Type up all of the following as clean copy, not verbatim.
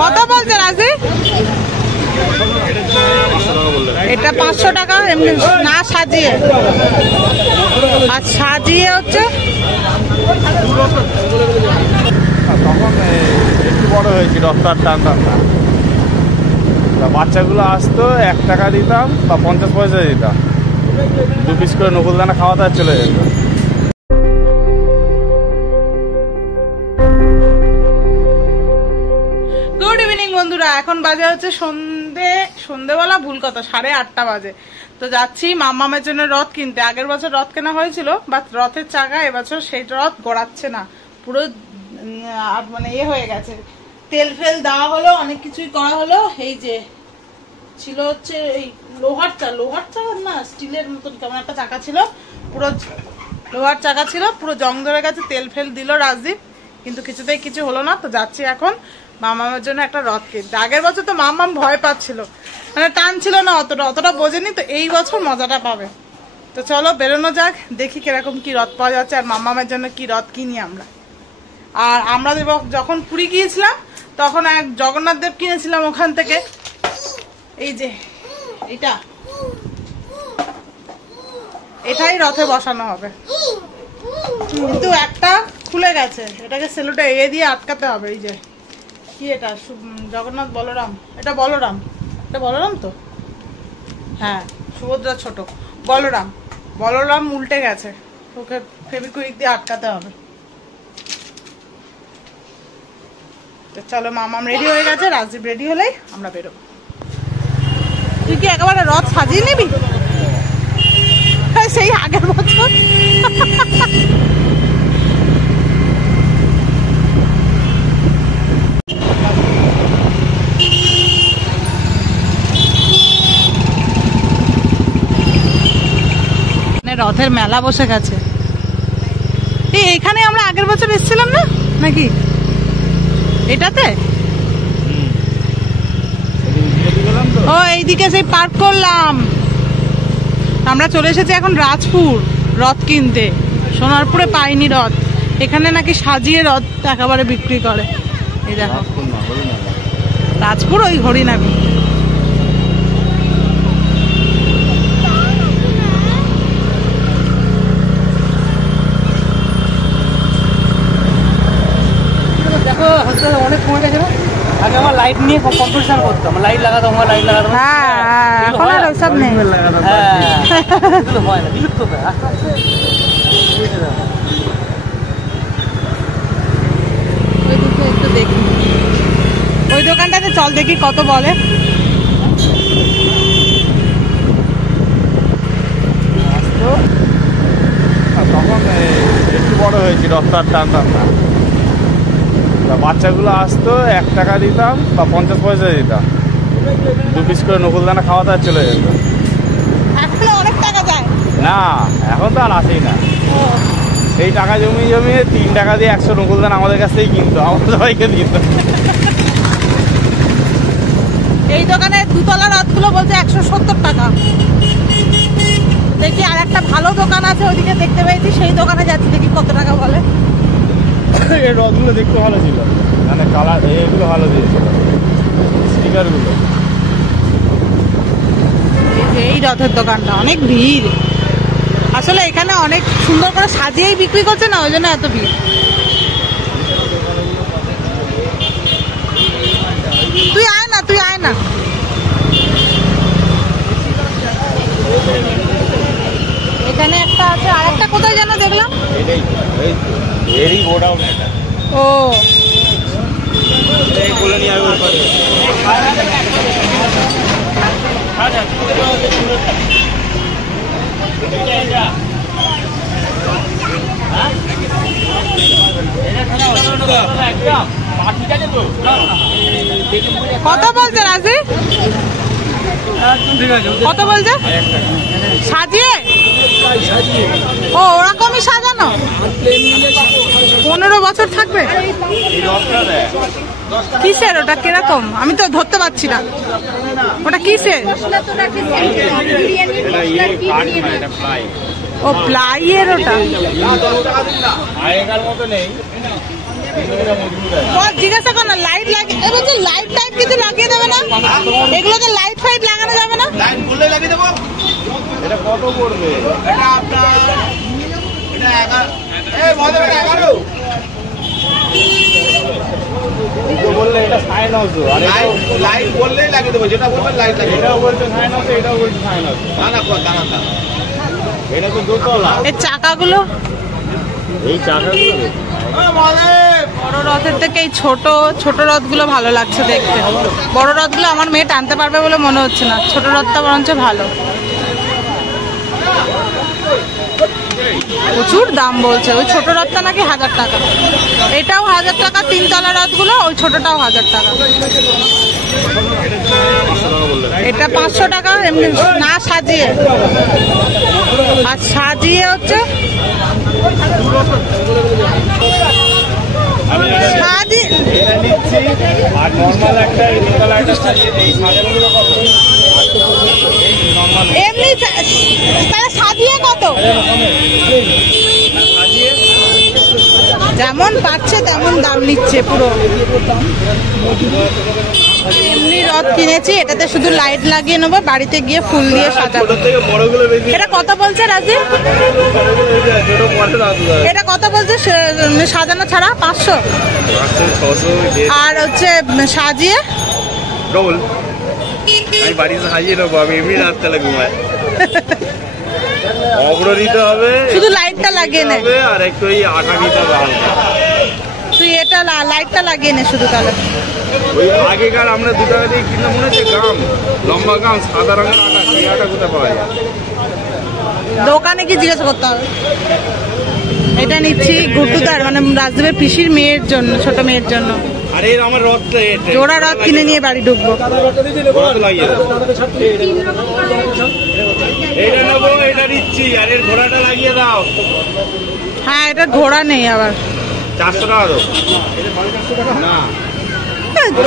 কত বলছে রাজি? এটা 500 টাকা এমনি না সাজিয়ে, আর সাজিয়ে হচ্ছে তখন একটু বড় হয়েছিল রথটার টানতাম না, বাচ্চাগুলো আসতো 1 টাকা দিতাম বা 50 পয়সা দিতাম, 2 পিস করে নকুলদানা খাওয়াতে আর চলে যেত। গুড ইভিনিং বন্ধুরা, এখন বাজে হচ্ছে সন্ধেবেলা, ভুল কথা 8:30 বাজে। তো যাচ্ছি মামামের জন্য রথ কিনতে। আগের বছর রথ কেনা হয়েছিল, বাট রথের চাকা এবছর সেই রথ গড়াচ্ছে না, পুরো মানে হয়ে গেছে, তেল ফেল দেওয়া হলো, অনেক কিছুই করা হলো। এই যে ছিল হচ্ছে এই লোহার চাকা না, স্টিলের মতন কেমন একটা চাকা ছিল, পুরো লোহার চাকা ছিল, পুরো জং ধরে গেছে। তেল ফেল দিল রাজদীপ, কিন্তু কিছুতেই কিছু হলো না। তো যাচ্ছি এখন মামামের জন্য একটা রথ কিনতে। আগের বছর তো মামাম ভয় পাচ্ছিল, মানে টান ছিল না, অতটা বোঝেনি। তো এই বছর মজাটা পাবে। তো চলো বেরোনো যাক, দেখি কিরকম কি রথ পাওয়া যাচ্ছে, আর মামামের জন্য কি রথ কিনি আমরা। আর আমরা যখন পুরী গিয়েছিলাম তখন এক জগন্নাথ দেব কিনেছিলাম ওখান থেকে। এই যে এটাই রথে বসানো হবে, কিন্তু একটা খুলে গেছে, এটাকে সেলুটা দিয়ে আটকাতে হবে। এই যে কি এটা, জগন্নাথ বলরাম, এটা বলরাম তো, হ্যাঁ সুভদ্রা ছোট, বলরাম উল্টে গেছে, ওকে ফেভিকুইক দিয়ে আটকাতে হবে। চলো মামাম রেডি হয়ে গেছে, রাজদীপ রেডি হলেই আমরা বেরোবো। তুই কি একেবারে রথ সাজিয়ে নিবি সেই আগের বছর? রথের মেলা বসে গেছে। এইখানে আমরা আগের বছর এসেছিলাম না নাকি? এটাতে ও এইদিকে সেই পার্ক করলাম। আমরা চলে এসেছি এখন রাজপুর রথ কিনতে। সোনারপুরে পাইনি রথ, এখানে নাকি সাজিয়ে রথ একেবারে বিক্রি করে। এই দেখো রাজপুর, ওই হরিনাবি। অনেক সময় গেছে না, আগে আমার লাইট নিয়ে কম্পিটিশন করতাম, লাইট লাগাতাম, এখন আর ওইসব নেই। হয় না, বিলুপ্ত হয় আস্তে আস্তে। একটু দেখি ওই দোকানটাতে, চল দেখি কত বলে। তখন একটু বড় হয়েছিল রথটার টানতাম না, বাচ্চাগুলো আসতো 1 টাকা দিতাম বা 50 পয়সা দিতাম, 2 পিস করে নকুলদানা খাওয়াতে আর চলে যেত। অনেক টাকা যায় না, এখন তো আর আসেই না। সেই টাকা জমিয়ে 3 টাকা দিয়ে 100 নকুলদানা আমাদের কাছ থেকেই কিনতো, আমাদের সবাইকে দিত। এই দোকানে 2তলা রথগুলো বলছে 170 টাকা। দেখি আর একটা ভালো দোকান আছে ওইদিকে দেখতে পেয়েছি, সেই দোকানে যাচ্ছি, দেখি কত টাকা বলে। এই রথগুলো দেখতে ভালো ছিল, মানে কালার এগুলো ভালো দিয়েছিল, স্টিকারগুলো। এই রথের দোকানটা অনেক ভিড়, আসলে এখানে অনেক সুন্দর করে সাজিয়েই বিক্রি করছে না, ওই জন্য এত ভিড়। তুই আয় না এখানে একটা আছে, আর একটা কোথায় যেন দেখলাম। ও কত বলছে রাজি? কত বলছে সাজিয়ে? ও ওরকমই সাজানো, 15 বছর থাকবে। কিসের ওটা, কিরকম? আমি তো ধরতে পারছি না ওটা কিসের। ও প্লাইয়ের ওটা। আগেকার মতো নেই, জিজ্ঞাসা কর না, লাইট লাগিয়ে লাইট টাইট কিছু লাগিয়ে দেবে না? এগুলোতে লাইট ফাইট লাগানো যাবে না? লাইট বললে লাগিয়ে দেবো। এটা কত পড়বে? এটা আপনার এটা 11 বললে এটা সাইন হাউস, আর লাইট বললেই লাগিয়ে দেবো, যেটা বলবেন লাইট লাগিয়ে। এটাও বলছে সাইন হাউস, এটাও বলছে সাইন হাউস। না এটা তো দোতলা। এই চাকাগুলো, এই চাকাগুলো বড় রথের থেকে এই ছোট ছোট রথগুলো ভালো লাগছে দেখতে। বড় রথগুলো আমার মেয়ে টানতে পারবে বলে মনে হচ্ছে না, ছোট রথটা বরঞ্চ ভালো। প্রচুর দাম বলছে, ওই ছোট রথটা নাকি 1000 টাকা, এটাও 1000 টাকা, 3 তলা রথগুলো, ওই ছোটটাও 1000 টাকা। এটা 500 টাকা এমনি না সাজিয়ে, আর সাজিয়ে হচ্ছে এমনি তাহলে সাজিয়ে কত? যেমন পাচ্ছে তেমন দাম নিচ্ছে পুরো। এমনি রথ কিনেছি, এটাতে শুধু লাইট লাগিয়ে নেবো, বাড়িতে গিয়ে ফুল দিয়ে সাজাবো। এটা কত বলছে রাজি? এটা কত বলছে সাজানো ছাড়া? 500। আর হচ্ছে সাজিয়ে ডবল। আমি বাড়িতে সাজিয়ে নেবো, আমি এমনি রাতবেলা ঘুমাই। অগ্র দিতে হবে, শুধু লাইটটা লাগিয়ে নে, আর একটু ওই আঠা দিতে হবে হালকা। তুই এটা লাইটটা লাগিয়ে নে শুধু। তাহলে ওই আগেকার আমরা 2 টাকা দিয়ে কিনতে মনে হচ্ছে গাম, লম্বা গাম, সাদা রঙের আটা, সেই আটা কোথায় পাওয়া যায়? দোকানে কি জিজ্ঞাসা করতে হবে। এটা নিচ্ছি গুড্ডুদার, মানে রাজদেবের পিসির মেয়ের জন্য, ছোট মেয়ের জন্য। আরে আমার রথটা জোড়া রথ কিনে নিয়ে বাড়ি ঢুকবো। এটা নেবো, এটা দিচ্ছি, আর এর ঘোড়াটা লাগিয়ে দাও। হ্যাঁ, এটা ঘোড়া নেই আবার। 400 টাকা দাও না।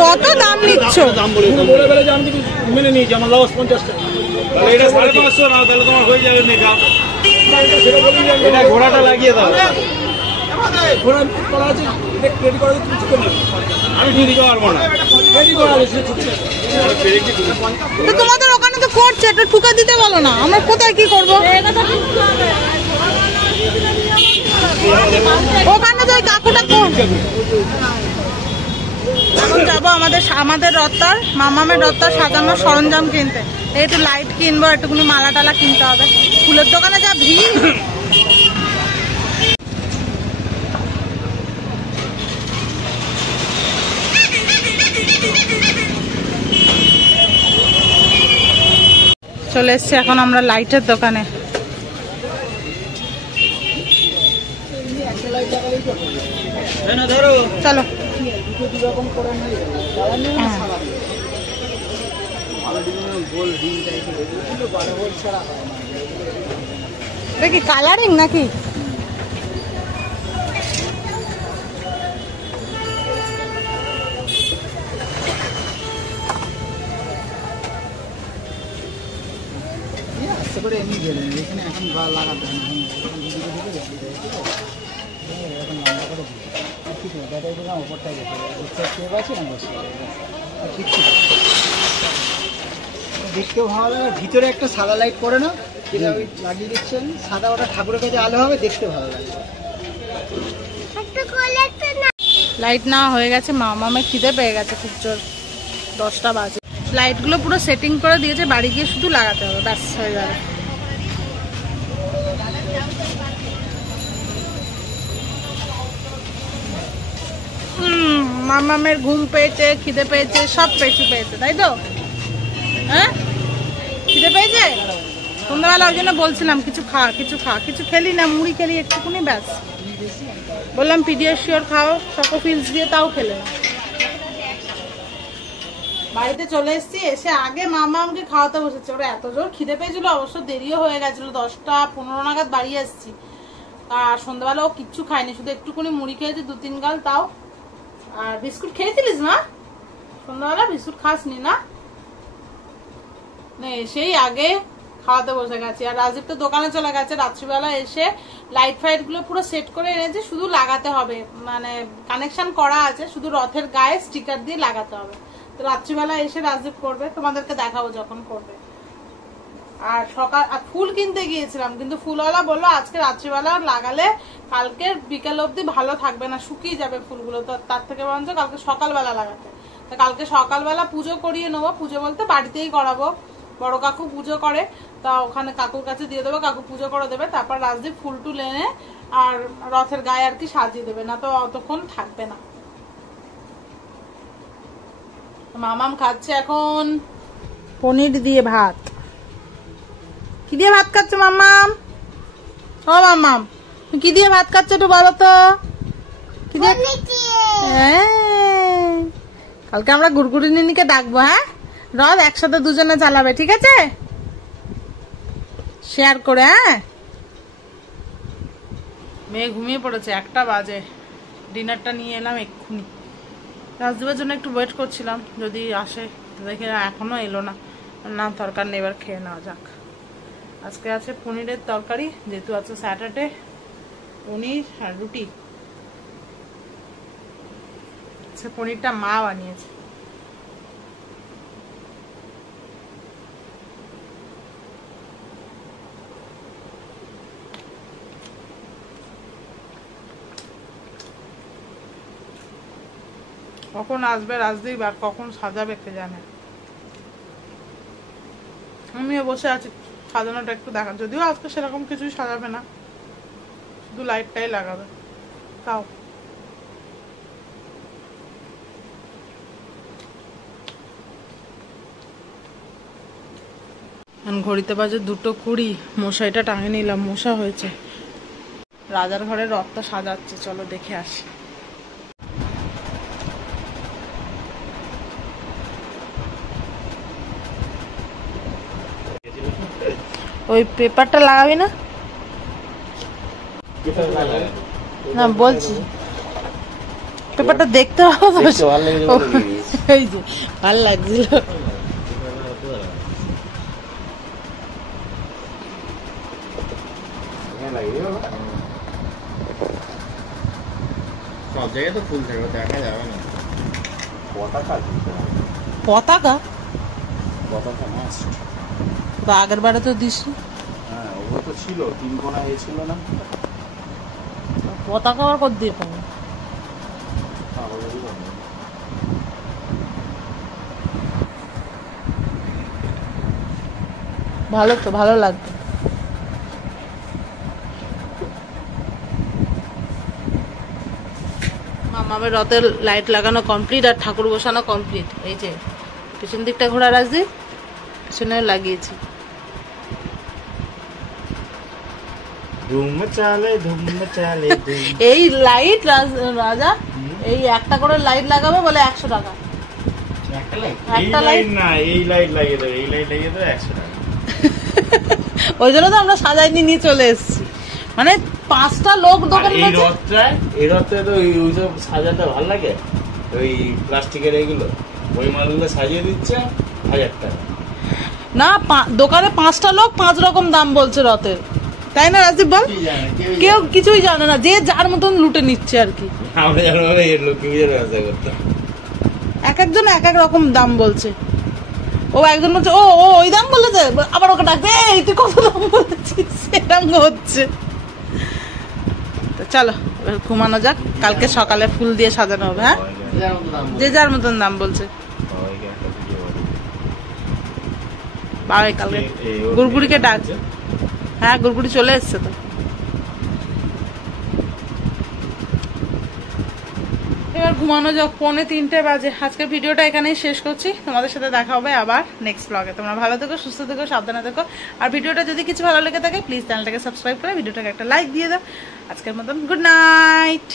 কত দাম নিচ্ছ? মেনে নিয়েছি, আমার লস 50 টাকা। তাহলে এটা 550 নাও, তাহলে তোমার হয়ে যাবে। এটা ঘোড়াটা লাগিয়ে দাও। আমি ঠিক দিতে পারবো না। তোমাদের ওখানে তো করছে, একটু ঠুকা দিতে বলো না, আমরা কোথায় কি করবো? ওখানে তো ওই কাকুটা কোন যাবো আমাদের রথটার, মামামের রথটার সাজানোর সরঞ্জাম কিনতে। একটু লাইট কিনবো, একটুখানি মালা টালা কিনতে হবে। ফুলের দোকানে যা ভিড়। চলে এসছি এখন আমরা লাইটের দোকানে। চলো। এটা কি কালারিং নাকি? দেখতেও ভালো লাগে, ভিতরে একটা সাদা লাইট পড়ে না, যেটা ওই লাগিয়ে দিচ্ছেন সাদা, ওটা ঠাকুরের কাছে আলো হবে, দেখতে ভালো লাগে। লাইট না হয়ে গেছে, মামামের খিদে পেয়ে গেছে খুব জোর, 10টা বাজে। লাইটগুলো পুরো সেটিং করে দিয়েছে, বাড়ি গিয়ে শুধু লাগাতে হবে, ব্যাস হয়ে যাবে। মামামের ঘুম পেয়েছে, খিদে পেয়েছে, সব পেয়েছে, তাই তো? হ্যাঁ, খিদে পেয়েছে সন্ধ্যাবেলা, ওই জন্য বলছিলাম কিছু খা, কিছু খেলি না, মুড়ি খেলি একটুকুনি, ব্যাস। বললাম পিডিয়াশিওর খাও চকোফিলস দিয়ে, তাও খেলে না। বাড়িতে চলে এসেছি, এসে আগে মামা আমাকে খাওয়াতে বসেছে। ওরা এত জোর খিদে পেয়েছিল, অবশ্য দেরিও হয়ে গেছিল, 10টা 15 নাগাদ বাড়ি এসেছি। আর সন্ধ্যাবেলা ও কিচ্ছু খায়নি, শুধু একটুকুনি মুড়ি খেয়েছি, 2-3 গাল, তাও। আর বিস্কুট খেয়েছিলিস না সন্ধ্যাবেলা? বিস্কুট খাসনি না? সেই আগে খাওয়াতে বসে গেছি। আর রাজদীপ তো দোকানে চলে গেছে, রাত্রিবেলা এসে লাইট ফাইট গুলো পুরো সেট করে এনেছে, শুধু লাগাতে হবে, মানে কানেকশন করা আছে, শুধু রথের গায়ে স্টিকার দিয়ে লাগাতে হবে। তো রাত্রিবেলা এসে রাজদীপ করবে, তোমাদেরকে দেখাবো যখন করবে। আর সকাল আর ফুল কিনতে গিয়েছিলাম, কিন্তু ফুলওয়ালা বললো আজকে রাত্রিবেলা লাগালে কালকে বিকেল অবধি ভালো থাকবে না, শুকিয়ে যাবে ফুলগুলো, তো তার থেকে বরঞ্চ কালকে সকালবেলা লাগাতে। তো কালকে সকালবেলা পুজো করিয়ে নেবো, পুজো বলতে বাড়িতেই করাবো, বড় কাকু পুজো করে, তা ওখানে কাকুর কাছে দিয়ে দেবো, কাকু পুজো করে দেবে, তারপর রাজদীপ ফুল টুল এনে আর রথের গায়ে আর কি সাজিয়ে দেবে, না তো অতক্ষণ থাকবে না। মামাম খাচ্ছে এখন পনির দিয়ে ভাত। কি দিয়ে ভাত খাচ্ছ মাম্মাম? ও মাম্মাম কি দিয়ে ভাত খাচ্ছ একটু বলো তো? কি দিয়ে? কালকে আমরা গুড়গুড়ি নিনিকে ডাকবো, হ্যাঁ রথ একসাথে দুজনে চালাবে, ঠিক আছে, শেয়ার করে। হ্যাঁ মেয়ে ঘুমিয়ে পড়েছে, 1টা বাজে, ডিনারটা নিয়ে এলাম এক্ষুনি। রাজদীপের জন্য একটু ওয়েট করছিলাম যদি আসে, দেখে এখনো এলো না, না তরকার নেই, এবার খেয়ে নেওয়া যাক। আজকে আছে পনিরের তরকারি, যেহেতু আছে স্যাটারডে, পনির আর রুটি। পনিরটা মা বানিয়েছে। কখন আসবে রাজদীপ আর কখন সাজাবে কে জানে। আমিও বসে আছি, সাজানোটা একটু দেখা, যদিও আজকে সেরকম কিছুই সাজাবে না, শুধু লাইটটাই লাগাবে। তাও ঘড়িতে বাজে 2:20, মশাইটা টাঙে নিলাম, মশা হয়েছে। রাজার ঘরে রথটা সাজাচ্ছে, চলো দেখে আসি। ওই পেপারটা লাগাবি না? না বলছি পেপারটা দেখতে হবে, ভালো লাগছিল। সব জায়গায় তো ফুল থাকবে, দেখা যাবে না। পতাকা পতাকা পতাকা মাস্ট। আগের বারে তো দিস। হ্যাঁ ওগুলো তো ছিল, 3 কোণা ছিল না, পতাকা আবার কত দিয়ে পাবো? ভালো তো, ভালো লাগবে। মামামের রথের লাইট লাগানো কমপ্লিট আর ঠাকুর বসানো কমপ্লিট। এই যে পিছন দিকটা ঘোরা রাজদীপ, পিছনে লাগিয়েছি। এই লাইট রাজা এই একটা করে লাইট লাগাবে বলে 100 টাকা। একটা লাইট না, এই লাইট লাগিয়ে দেবে, এই লাইট লাগিয়ে দেবে 100 টাকা। ওই জন্য তো আমরা সাজাই নিয়ে চলে এসেছি, মানে 5টা লোক দোকান এই রথটা তো ওইসব সাজাতে ভালো লাগে, ওই প্লাস্টিকের এইগুলো, ওই মালগুলো সাজিয়ে দিচ্ছে 1000 টাকা। না দোকানে 5টা লোক 5 রকম দাম বলছে রথের, তাই না রাজদীপ বল? কেউ কিছুই জানে না, যে যার মতন লুটে নিচ্ছে আর কি। আমরা জানো এর লক্ষ্মী পূজার ব্যবস্থা করতাম, এক একজন এক এক রকম দাম বলছে। ও একজন বলছে ও ওই দাম বলেছে, আবার ওকে ডাকবে এই তুই কত দাম বলেছিস, সেরকম হচ্ছে। তো চলো এবার ঘুমানো যাক, কালকে সকালে ফুল দিয়ে সাজানো হবে। হ্যাঁ যে যার মতন দাম বলছে। বাবাই কালকে গুড়গুড়িকে ডাক। হ্যাঁ গুড়গুড়ি চলে এসছে তো। এবার ঘুমানো যাক, 2:45 বাজে। আজকের ভিডিওটা এখানেই শেষ করছি, তোমাদের সাথে দেখা হবে আবার নেক্সট ব্লগে। তোমরা ভালো থেকো, সুস্থ থেকো, সাবধানে থেকো। আর ভিডিওটা যদি কিছু ভালো লেগে থাকে প্লিজ চ্যানেলটাকে সাবস্ক্রাইব করে ভিডিওটাকে একটা লাইক দিয়ে দাও। আজকের মতন গুড নাইট।